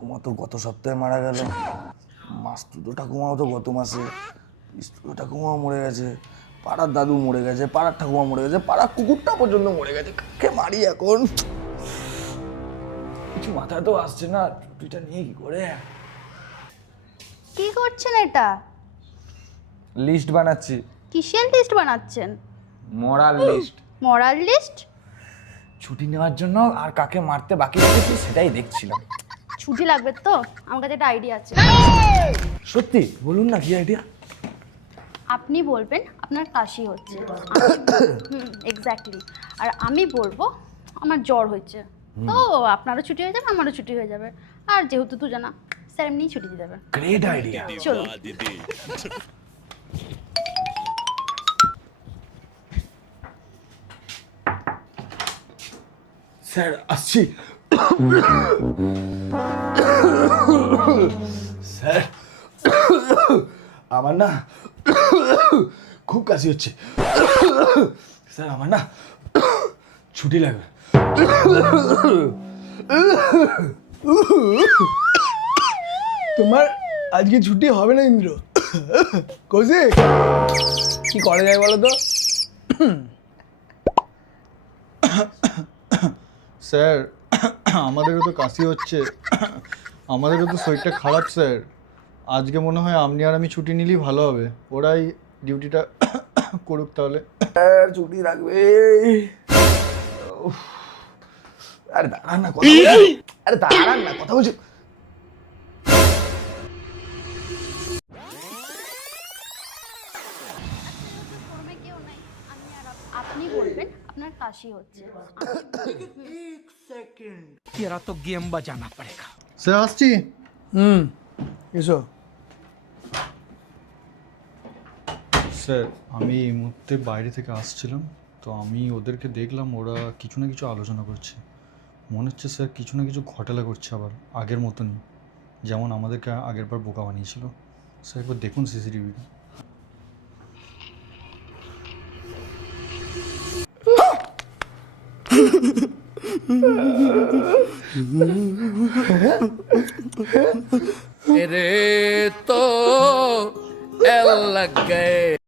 ঠাকুমা তো গত সপ্তাহে মারা গেল, মাস্তুতো ঠাকুমাও তো গত মাসে, পিস্তুতো ঠাকুমাও মরে গেছে, পাড়ার দাদু মরে গেছে, পাড়ার ঠাকুমা মরে গেছে, পাড়ার কুকুরটা পর্যন্ত মরে গেছে। কাকে মারি এখন? কিছু মাথায় তো আসছে না, ছুটিটা নিয়ে কি করে? কি করছেন এটা? লিস্ট বানাচ্ছি। কিসের লিস্ট বানাচ্ছেন? মরাল লিস্ট। মরাল লিস্ট? ছুটি নেওয়ার জন্য আর কাকে মারতে বাকি রেখেছি সেটাই দেখছিলাম। ছুটি লাগবে তো? আমার কাছে একটা আইডিয়া আছে। সত্যি বলুন না, কি আইডিয়া? আপনি বলবেন আপনার কাশি হচ্ছে, এক্স্যাক্টলি, আর আমি বলবো আমার জ্বর হচ্ছে, তো আপনারও ছুটি হয়ে যাবে, আমারও ছুটি হয়ে যাবে, আর যেহেতু দুজনা স্যার এমনি ছুটি দিয়ে দেবে। Great idea. চলুন। স্যার আসছি। স্যার আমার না খুব কাশি হচ্ছে। স্যার আমার না ছুটি লাগবে। তোমার আজকে ছুটি হবে না ইন্দ্র। কোসে কি করা যায় বলো তো? স্যার আমাদেরও তো কাশি হচ্ছে, আমাদেরও তো শরীরটা খারাপ স্যার। আজকে মনে হয় আপনি আর আমি ছুটি নিলেই ভালো হবে, ওরাই ডিউটিটা করুক তাহলে। স্যার ছুটি লাগবে। আরে দাঁড়ান না, কথা বলছি। আরে দাঁড়ান না, কথা বলছি। আপনি বলবেন আপনার কাশি হচ্ছে। तेरा तो गेम बजाना पड़ेगा। স্যার আসছি। এসো। স্যার আমি এই মুহূর্তে বাইরে থেকে আসছিলাম, তো আমি ওদেরকে দেখলাম ওরা কিছু না কিছু আলোচনা করছে। মনে হচ্ছে স্যার কিছু না কিছু ঘটালা করছে আবার, আগের মতনই, যেমন আমাদেরকে আগের বার বোকা বানিয়েছিল। স্যার একবার দেখুন সিসিটিভিটা। तेरे तो एल लग गए।